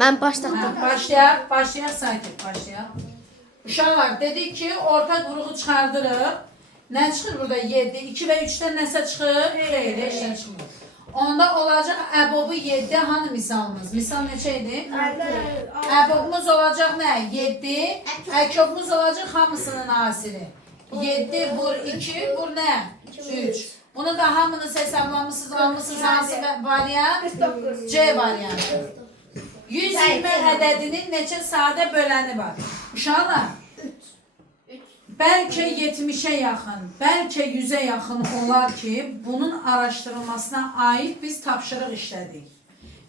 Ben başlattım. Başlayaq sakit başlayaq. Uşaqlar dedik ki orta qruğu çıxardırıq. Nə çıxır burada? 7, 2 və 3-dən nəsə çıxır? Xeyr, heç nə çıxmır. Onda olacaq əbobu 7 hanı misalımız? Misal neçə idi? Əbobumuz olacaq nə? 7. Əkobumuz olacaq hamısının asili. 7 vur 2 vur nə? 3. Bunu da hamınız hesablamışsınız, almışsınız hansı variant? C variantı. 120 ədədinin neçə sadə böləni var? Uşaqlar, bəlkə 70'e yaxın, bəlkə 100'e yaxın olar ki, bunun araşdırılmasına aid biz tapşırıq işlədik.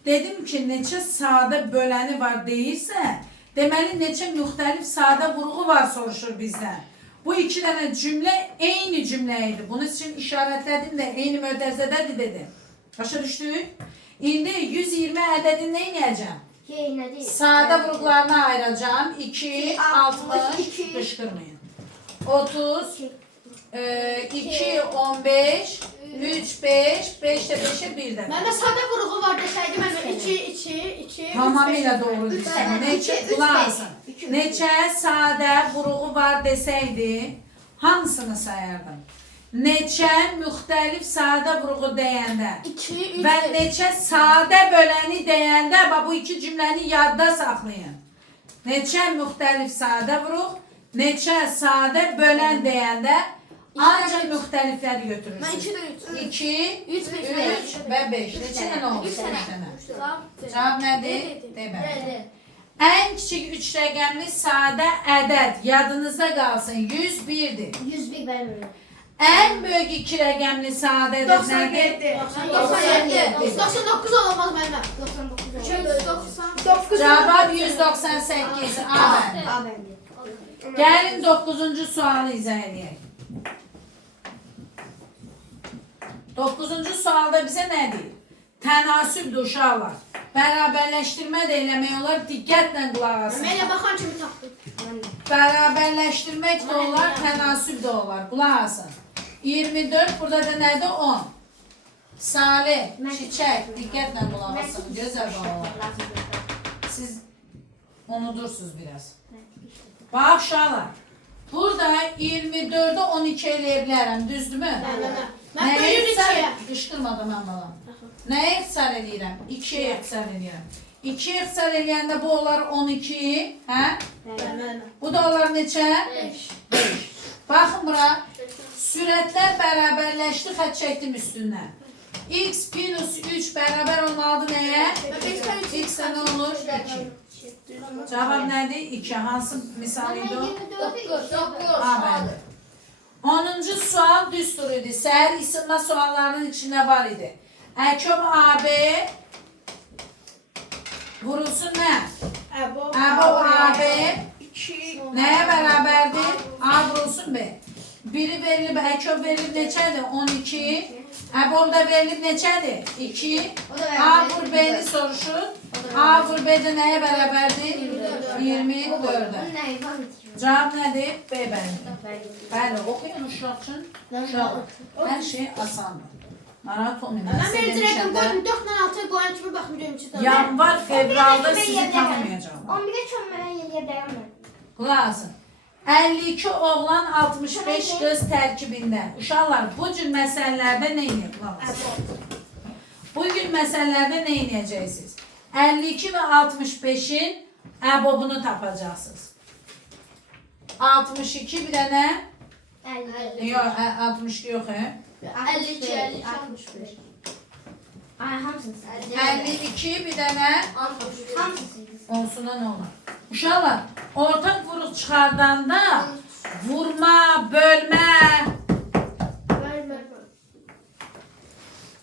Dedim ki, neçə sadə böləni var deyirsə, deməli neçə müxtəlif sadə vurğu var soruşur bizdən. Bu iki dənə cümlə eyni cümlə idi. Bunun için işarətlədim də eyni mötəzədədir dedim. Başa düşdük? İndi 120 ədədini nə edəcəm? Sadə vurğularına ayıracağım. 2, 60, qışqırmayın. 30, 2, 15, 3, 5, 5 de 5'e 1 de. Məndə sadə vurğu var desəydi, mən 2. Tamamıyla doğru düşün. Neçə, qulağısın. Neçə sadə vurğu var desəydi, hamısını sayardım. Neçə müxtəlif sadə vurğu deyəndə və neçə sadə böləni deyəndə, bu iki cümləni yadda saxlayın. Neçə müxtəlif sadə vurğu, neçə sadə bölən deyəndə ancaq müxtəlifləri götürürsün. Mən 2, 3 və 5. Neçə dənə oldu? 3 dənə. Cavab nədir? Demə. Ən kiçik 3 rəqəmli sadə ədəd yadınızda qalsın. 101'dir. 101 benim. Ən böyük 2 rəqəmli sadə ədəd nədir? 99 olmaz məndə. 99. Cavab 198. Aferin. Gəlin 9-cu sualı izah edək. 9-cu sualda bizə nə deyir? Tənasübdür uşaqlar. Bərabərləşdirmə də eləmək olar, diqqətlə qulaq asın. Mən elə baxan kimi tapdım. Bərabərləşdirmək də olar, tənasüb də olar. Qulaq asın. 24, burada da nədir? 10. Salih, Çiçək, diqqətlə qulaq asın. Gözəl balalar. Siz unudursunuz biraz. Bax uşaqlar. Burada 24'ü 12 eləyə bilərəm, düzdürmü? Mən bölün 2'yə. Qışqırmadım mən balam. Nəyə ixtisar edirəm? 2'yə ixtisar edirəm. 2'yə ixtisar eləyəndə bu olar 12, hə? Bu da olar neçə? 5. Baxın bura. Sürətlər bərabərləşdi, xət çəkdim üstündən. X minus 3 bərabər olmalıdır nəyə? X nə olur? 2. Cavab nədir? 2. Hansı misal idi o? 9. Aferin. 10-cu sual düstur idi. Səhər ısınma suallarının içində var idi. Əkob AB vurulsun nə? Əbob AB nəyə bərabərdir? A vurulsun B. Biri verilib, əkob verilib neçədir? 12. Əbob da verilib neçədir? 2. A vur B'ni soruşur. A vur B də nəyə bərabərdir? 24'ə. Cavab nədir? B bəlidir. Bəli, oxuyun uşaq üçün. Uşaq. Hər şey asandır. Narahat olmayın. Mən bir rəqəm qoydum, 4-lə 6-ya qoyan kimi baxmayacağım ki. Yanvar, fevralda sizi tanımayacağım. 11'e çömmelən yediyə dayanmır. Qulaq asın. 52 oğlan 65 qız tərkibindən. Uşaqlar, bu cür məsələlərdə nə edək? Qulaq asın. Bu cür məsələlərdə nə edəcəksiniz? 52 və 65'in əbobunu tapacaqsınız. 62 bir dənə? 50. Yox, 62 yox, hə? 52, 65. Ay hamısını. 52 bir dənə? Hamısını. Onsuna nə olur? Uşaqlar, ortaq vuruq çıxardanda vurma, bölmə,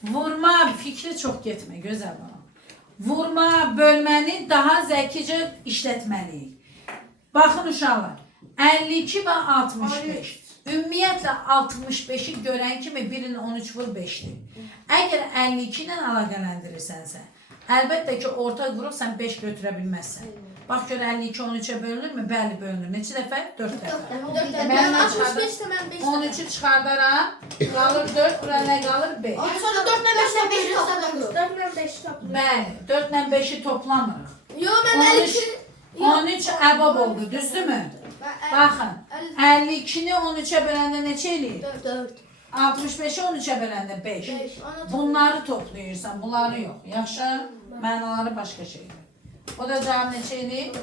vurma fikri çox getmə, gözəl bana. Vurma, bölməni daha zəkicə işlətməliyik. Baxın uşaqlar, 52 və 65. Ümumiyyətlə 65'i görən kimi birinin 13 vur 5'dir. Əgər 52 ilə əlaqələndirirsənsə, əlbəttə ki, orta qrup sən 5 götürə bilməzsən. Bax gör 52 13-ə bölünürmü? Bəli, bölünür. Neçə dəfə? 4 dəfə. Ben 65 de ben 5 13'ü çıxardaram. Qalır 4, bura nə qalır? 5. Sonra 4 ile 5 5 topluyoruz. 4 ile 5 topluyoruz. Bəli, 4 ilə 5-i toplamırıq. Yo ben 13, 52. 13 əbab oldu, düzdürmü? Baxın, 52-ni 13-ə böləndə neçə eləyir? 4. 65-i 13-ə böləndə 5. 5. Bunları toplayırsan, bunları yox. Yaxşı, mənaları başqa şeydir. O da cavab neçə eləyir?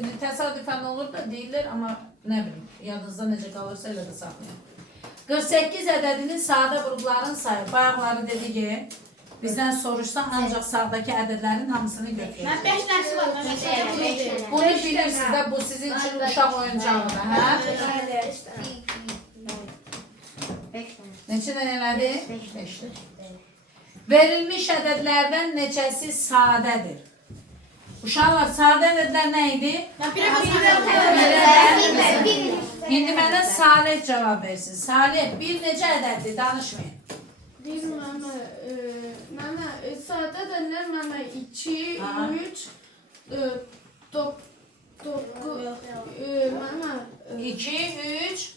İndi təsadüfən olur da deyirlər, amma nə bilim, yadınızda necə qalırsa elə də saxlayın. 48 ədədinin sadə qrupların sayı. Bayaqları dedi ki, bizdən soruşsa ancaq sağdakı ədədlərin hamısını Ben götürəcək. 5 dersi var. Ben Bunu bilirsiniz də, bu sizin üçün uşaq oyuncağıdır, hə? 5 tane. Neçə dənə elədi? 5. Verilmiş ədədlərdən neçəsi sadədir? Uşaqlar, sadə ədədlər nə idi? İndi mənə Salih cavab versin. Salih, bir necə ədəddir? Danışmayın. Bir mama sade dənlər mama 2 Aha. 3 9 mama 2, 3,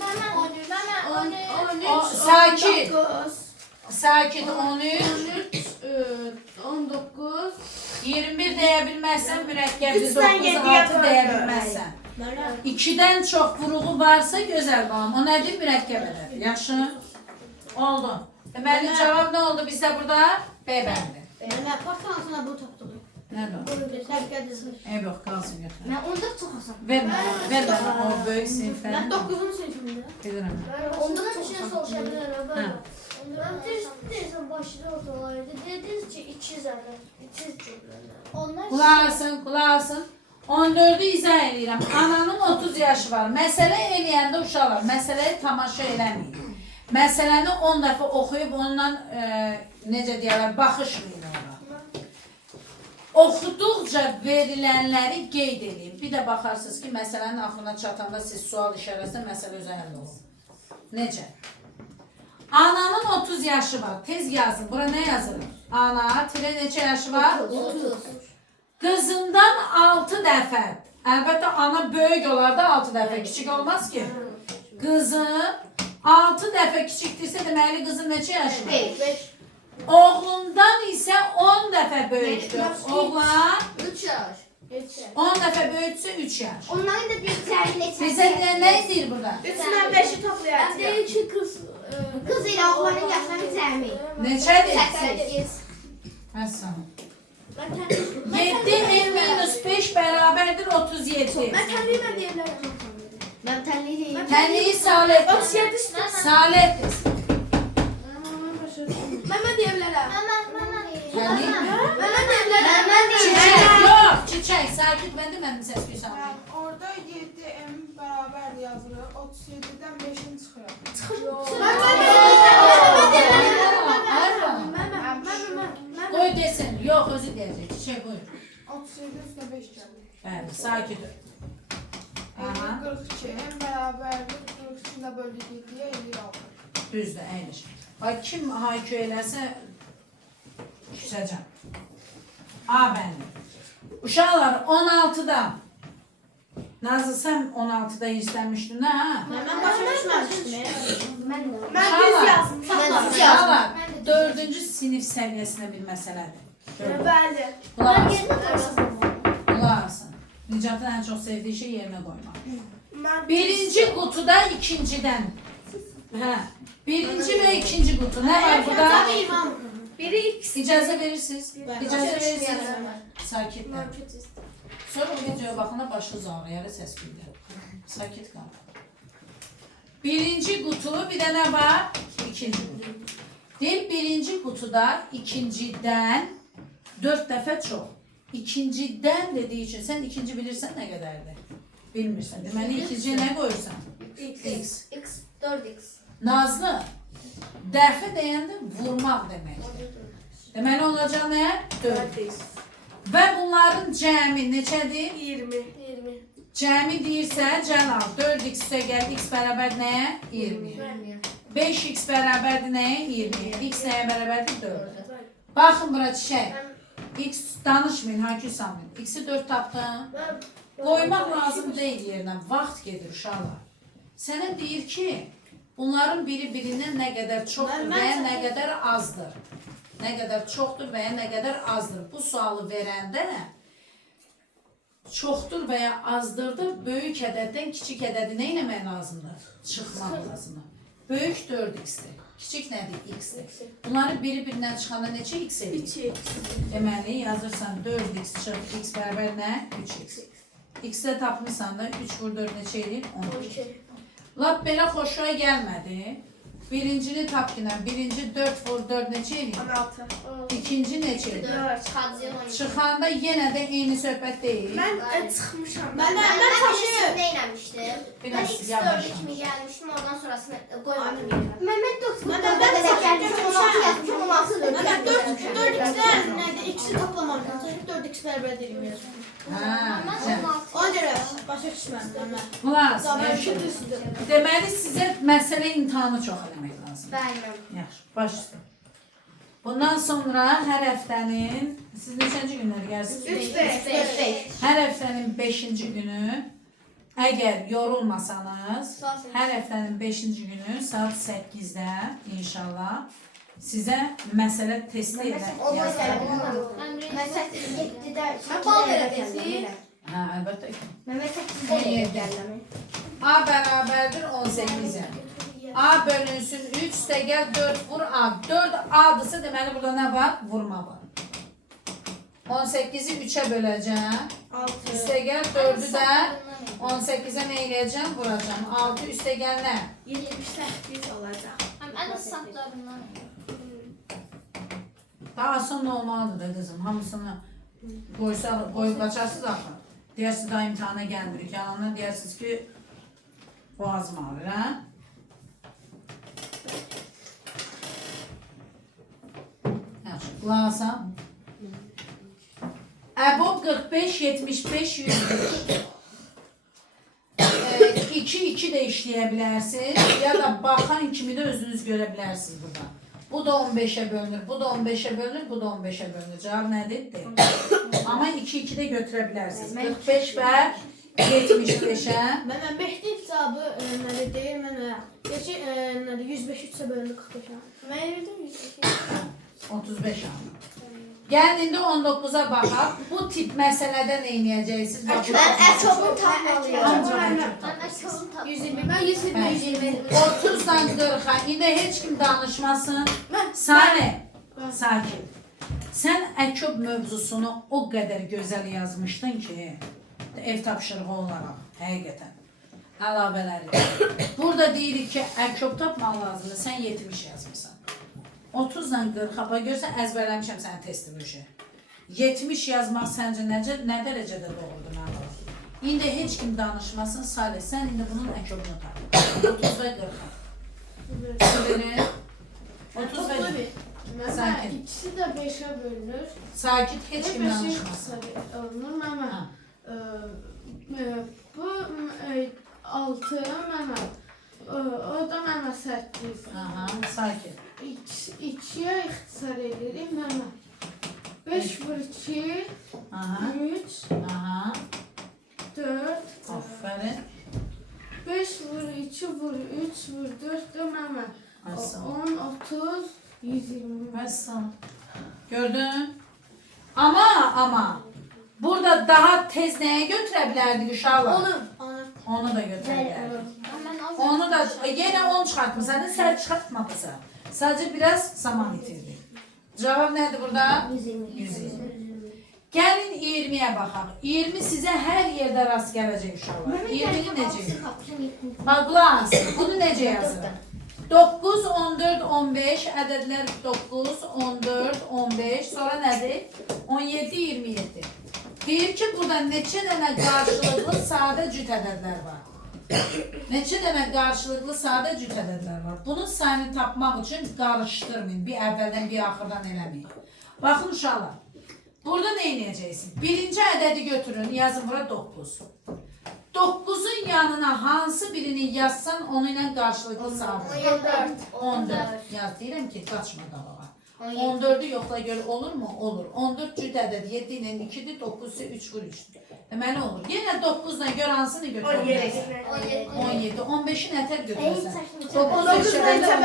Mama 13 sakit. Sakit 13, 13 19 21 deyə bilməzsən, mürəkkəbli 9, 6 deyə bilməzsən. 2-dən çox vuruğu varsa gözəl balam, o nədir? Mürəkkəb ədəd. Yaxşı? Oldu. Deməli, cavab nə oldu bizdə burada? B bəndi. Ben parçalasına bu topluyorum. Nədir o? Ben Yox, qalsın götür. Ben onda çok asam. Ver mənə o böyük sinifəni. 9'un sınıfında. Bilirəm. Onda bir şey soruşabilirim. Hə. Ben deyirsən başda ortalaydı. Dediniz ki 200 ədəd, 200 cümlələr. Onlar Qulaq asın. 14'ü izah edirəm. Ananın 30 yaşı var. Məsələ eləyəndə uşaqlar, məsələyə tamaşa eləməyin. Məsələni 10 dəfə oxuyub onunla necə deyərlər, baxışmayın ona. Oxuduqca verilənləri qeyd edin. Bir də baxarsınız ki, məsələnin axırına çatanda siz sual işarəsində məsələ özü həll olur. Necə? Ananın 30 yaşı var. Tez yazın. Bura nə yazılır? Ana, tire neçə yaşı var? 30. Qızından 6 dəfə. Əlbəttə ana böyük olar da 6 dəfə. Kiçik olmaz ki. Qızı 6 dəfə kiçikdirsə deməli qızın neçə yaşı var? 5. Oğlundan isə 10 dəfə böyükdür. Oğlan 3 yaş. 10 dəfə böyüksə 3 yaş. Onların da bir tercih Bizə nə deyir burada? 3'ünden 5'i toplayacağız. Ben deyir ki kız Kız ile oğlanın yaşları bir tercih. Neçədir? 8. Həsən. ben 7 minus 5 bərabərdir 37. ben tənliyimə deyirlər. Ben tercih değilim. Tənliyi salətdir. 37 istəyirəm. Salətdir. Mən deyirlərəm. Tənliyi mi? Mən deyirlərəm. Çiçək, yox, çiçək. Sakit, mən demədim səs güzel. Orada 7M beraber yazılır. 37'den 5'in çıxıyor. Qoy desin, yox, özü deyəcək. Çiçək, qoy. 37 üstüne 5 gəlir. Bəli, sakit ol. Aha. 42 M beraberdir. 42'nin de böldüğü 7'ye 56. Düzdür, əyləş. Bax, kim haykü eləsə, küsəcəm. A bəndi. Uşaqlar, 16'da. Nazlı, sən 16'da izləmişdin, ha? Ben başa düşmemiştim. Ben de. Uşaqlar, uşaqlar, 4-cü sinif səviyyəsində bir məsələdir. Bəli. Qulaq asın. Qulaq asın. Nicatın ən çox sevdiyi şey yerinə qoymaq. Birinci qutuda ikincidən. Hə. Birinci və ikinci qutu. Nə var burada? Biri X. İcazə verirsiniz. İcazə verirsiniz. Sakitlə. Sonra o videoya baxana başınız ağrıyar, səs bildir. Sakit qal. Birinci qutu, bir də nə var? İkinci qutu. Deyil, birinci qutuda ikincidən 4 dəfə çox. İkincidən dediyi üçün, sən ikinci bilirsən nə qədərdir? Bilmirsən. Deməli, ikinciyə nə qoyursan? X. X 4X. Nazlı, dəfə deyəndə vurmaq deməkdir. Deməli, olacaq nə? 4X. Və bunların cəmi neçədir? 20. 20. Cəmi deyirsə, cəl al. 4x üstə gəl, x bərabər nəyə? 20. 5x bərabərdir nəyə? 20. X nəyə bərabərdir? 4. Baxın bura çiçək. X danışmayın, hakü sanmayın. X'i 4 tapdın. Qoymaq lazım deyil yerinə. Vaxt gedir uşaqlar. Sənə deyir ki, bunların biri-birindən nə qədər çoxdur və ya nə qədər azdır. Nə qədər çoxdur və ya nə qədər azdır. Bu sualı verəndə çoxdur və ya azdırdır, böyük ədəddən kiçik ədədi nə etmək lazımdır? Çıxmaq lazımdır. Böyük 4x-dir. Kiçik nədir? X-dir. Bunların biri-birindən çıxanda neçə x edir? 2x. Deməli, yazırsan 4x çıxıb x bərabər nə? 3x. X-də tapmışsan da 3 vur 4 neçə edir? 12. Lap belə xoşuna gəlmədi. Birincini tap ki, birinci 4 vur 4 neçə edir? 16. İkinci neçə edir? 4 çıxacağım 12. Çıxanda yenə də eyni söhbət deyil. Mən çıxmışam. Ben Siz nə eləmişdim? Biraz Ben X4 yavaş. kimi gəlmişdim, ondan sonrasını qoymadım yerə. Mehmet 90. Ben gəlmişim, 16 yazmışım, 16 Ben 4x'den nədir? X'i toplamamışam. 4x bərabər deyim yazdım. Hə, güzel. Ona görə başa düşmədim mən. Xulas, Daha yaxşı. şey düzdür. Deməli, sizə məsələ imtahanı çox eləmək lazım. Bəli. Yaxşı, başlayın. Bundan sonra hər həftənin, siz neçənci günləri gəlirsiniz? 5. Hər həftənin 5-ci günü, əgər yorulmasanız, hər həftənin 5-ci günü saat 8-də inşallah sizə məsələ testi yazdıracağım. Məsələn 7-də. Mən bal verəcəyəm. Hə, əlbəttə ki. Mehmet 8-də gəlməmi. A bərabərdir 18-ə. A bölünsün 3 üstəgəl 4 vur A. 4 A'dırsa deməli burada nə var? Vurma var. 18-i 3-ə böləcəm. 6. Üstəgəl 4-ü də 18-ə nə eləyəcəm? Vuracam. 6 üstəgəl nə? 78 olacaq. Ən asanlarından. Daha asan olmalıdır da qızım. Hamısını qoyub qaçarsınız axı. Deyərsiniz daha imtihana gəlmirik. Yalandan deyərsiniz ki, boğazım ağrır, hə? Yaxşı, qulaq asam. Əbob 45, 75, 105. 2-2 də işləyə bilərsiniz. Ya da baxan kimi də özünüz görə bilərsiniz burada. Bu da 15'e bölünür, bu da 15'e bölünür, bu da 15'e bölünür. Cevap nedir? Değil. Ama 2-2 de götürebilirsiniz. 45 ve 75'e. Mən 5-ci cavabı nədir deyir mənə. Geçi nədir 105 3-ə bölündü 45-ə. Mən bildim 105. 35 alın. Gəlin indi 19'a baxaq. Bu tip məsələdə nə edəcəksiniz? Mən əkobun tapmalıyam. Ən aşağıdan tap. 120. Mən 120. 120. 30'dan 40'a. İndi heç kim danışmasın. Sani. Sakin. Sən əkob mövzusunu o qədər gözəl yazmışdın ki, ev tapşırığı olaraq, həqiqətən. Əlavələri. Burada deyirik ki, əkob tapmaq lazımdır. Sən 70 yazmışsan. 30'dan 40'a görsən əzbərləmişəm sənin testini. 70 yazmaq səncə nə dərəcədə doğrudur mənim? İndi heç kim danışmasın, Salih, sən indi bunun əkobunu tap. 30 və 40'a. Verin. 30 və 40'a. Sakin. İkisi də 5-ə bölünür. Sakit, heç kim danışmasın. Olunur məmə. Bu 6 məmə. O da məmə 8. Aha, sakit. 2'yə ixtisar edirik məmə. 5 vur 2, Aha, 3, aha. 4. Aferin. 5 vur 2 vur 3 vur 4 də məmə. Asıl. 10, 30, 120. Mesela. Gördün? Ama burada daha tez neye götürebilirdik uşaqlar? Onu da götürebilirdik. Mən az. Onu da yine 10 çıkartmışsan, sen çıkartmadıysan. Sadece biraz zaman itirdik. Cevap nedir burada? 120. Gəlin 20'ye baxaq. 20 sizə hər yerdə rast gələcək uşaqlar. 20'ni necə? Bax, qulaq as. Bunu necə yazırıq? 9, 14, 15, ədədlər 9, 14, 15, sonra nədir? 17, 27. Deyir ki, burada neçə dənə qarşılıqlı sadə cüt ədədlər var. Neçə dənə qarşılıqlı sadə cüt ədədlər var. Bunun sayını tapmaq üçün qarışdırmayın. Bir əvvəldən, bir axırdan eləməyin. Baxın uşaqlar. Burada nə edəcəksiniz? Birinci ədədi götürün, yazın bura 9. 9'un yanına hansı birini yazsan onu ilə qarşılıqlı sabit. 14. 14. Yaz deyirəm ki, qaçma qabağa. 14'ü yoxla gör olurmu? Olur. 14 cüt ədəd 7 ilə 2-dir, 9 isə 3 vur 3-dür. Deməli olur. Yenə 9 ilə gör hansını götürə bilərsən? 17. 15-i nətər götürərsən? 9 götürərsən.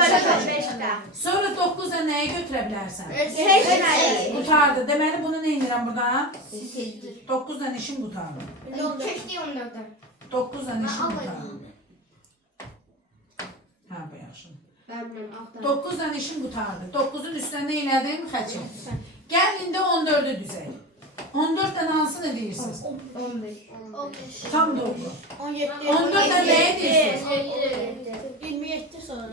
Sonra 9 ilə nəyi götürə bilərsən? Qutardı. Deməli bunu nə edirəm buradan? 9 ilə işim qutardı. 9 ilə işim qutardı. Hə, bu yaxşı. 9 ilə işim qutardı. 9-un üstünə nə elədim? Xəç etdim. Gəl indi 14-ü düzək. 14-dən hansını deyirsiniz? 15. Tam doğru. 17. 14'den neye diyorsunuz? 27 sonra.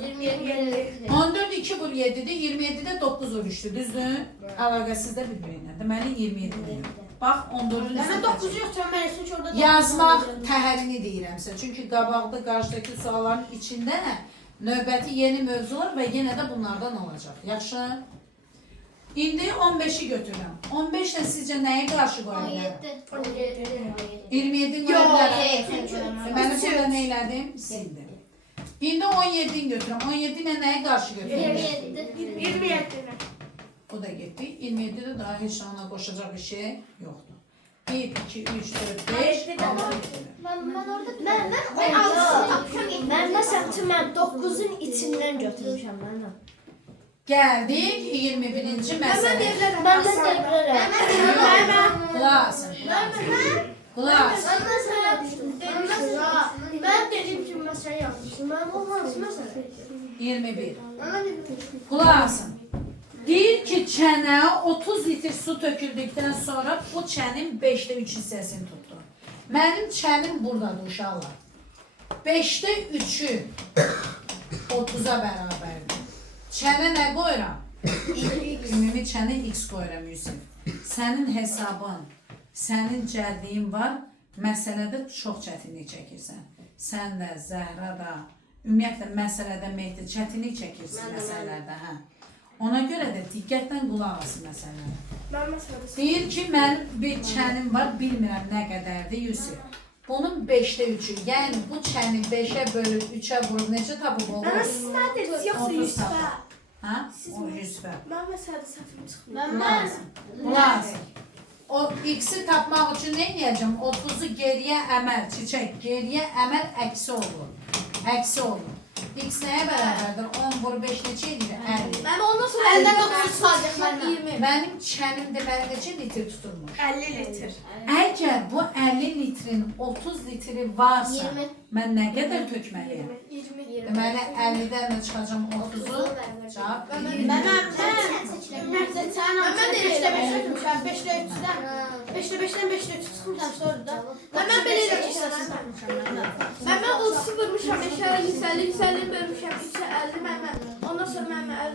14 2 vur 7'de 27'de 9 vur 3'tü. Düzdür? Əlaqəsiz də bir-birinə. Deməli 27 deyir. Bax 14-ün Mən 9 yoxdur, mən heç orada yazmaq təhərini deyirəmsə. Çünki qabaqda qarşıdakı sualların içində növbəti yeni mövzular və yenə də bunlardan olacaq. Yaxşı? İndi 15'i götürürəm. 15 ilə sizcə nəyə qarşı qoya bilərəm? 27'ni qoya bilərəm. Mən burada nə elədim? Sildim. İndi 17'ni götürürəm. 17 ilə nəyə qarşı götürürəm? 27. O da getdi. 27'de daha heç ona qoşacaq bir şey yoxdur. 1, 2, 3, 4, 5. Mən məsələn mən 9-un içindən götürmüşəm mən. Gəldik 21-ci məsələ. Mən də bilərəm. Qulaq asın. Qulaq asın. Mən dedim ki, məsələ yapmışım. Mən o hansı məsələ? 21. Qulaq asın. Deyir ki, çənə 30 litr su töküldükdən sonra bu çənin 5'də 3 hissəsini tutdu. Mənim çənim buradadır uşaqlar. 5'də 3'ü 30'a bərabərdir. Çənə nə qoyuram? Ümumi çənə x qoyuram Yusuf. Sənin hesabın, sənin cəldiyin var, məsələdə çox çətinlik çəkirsən. Sən də, Zəhra da, ümumiyyətlə məsələdə Mehdi çətinlik çəkirsən məsələlərdə. Ona görə də diqqətlə qulaq asın məsələlərə. Deyir ki, mənim bir çənim var, bilmirəm nə qədərdir Yusuf. Bunun 5'də 3'ü, yəni bu çəni 5'ə bölüb 3'ə vurub necə tapıb olur? yoxsa 100 fə. Ha? O 100 fə. Mən məsələdə səhvim çıxmır. Qulaq asın. O x'i tapmaq üçün nə edəcəm? 30'u geriyə əməl, çiçək, geriyə əməl əksi olur. Əksi olur. X nəyə bərabərdir? 10 vur 5 neçə edir? 50. Mən ondan sonra 50-dən 9 çıxacaq məndən. 20. Mənim çənim deməli neçə litr tuturmuş? 50 litr. Əgər bu 50 litrin 30 litri varsa, 20. mən nə qədər tökməliyəm? 20. Deməli 50-dən də çıxacam 30'u. Cavab 20. Mən də 5'də 5 ötmüşəm, 5'də 3'dən. 5'də 5'dən 5'də 3 çıxmışam sonra da. Mən belə elə keçsəsiz tapmışam. Mən 30'u vurmuşam, 5'ə 150 bölmüşəm, 3'ə 50 mən. Ondan sonra mən 50.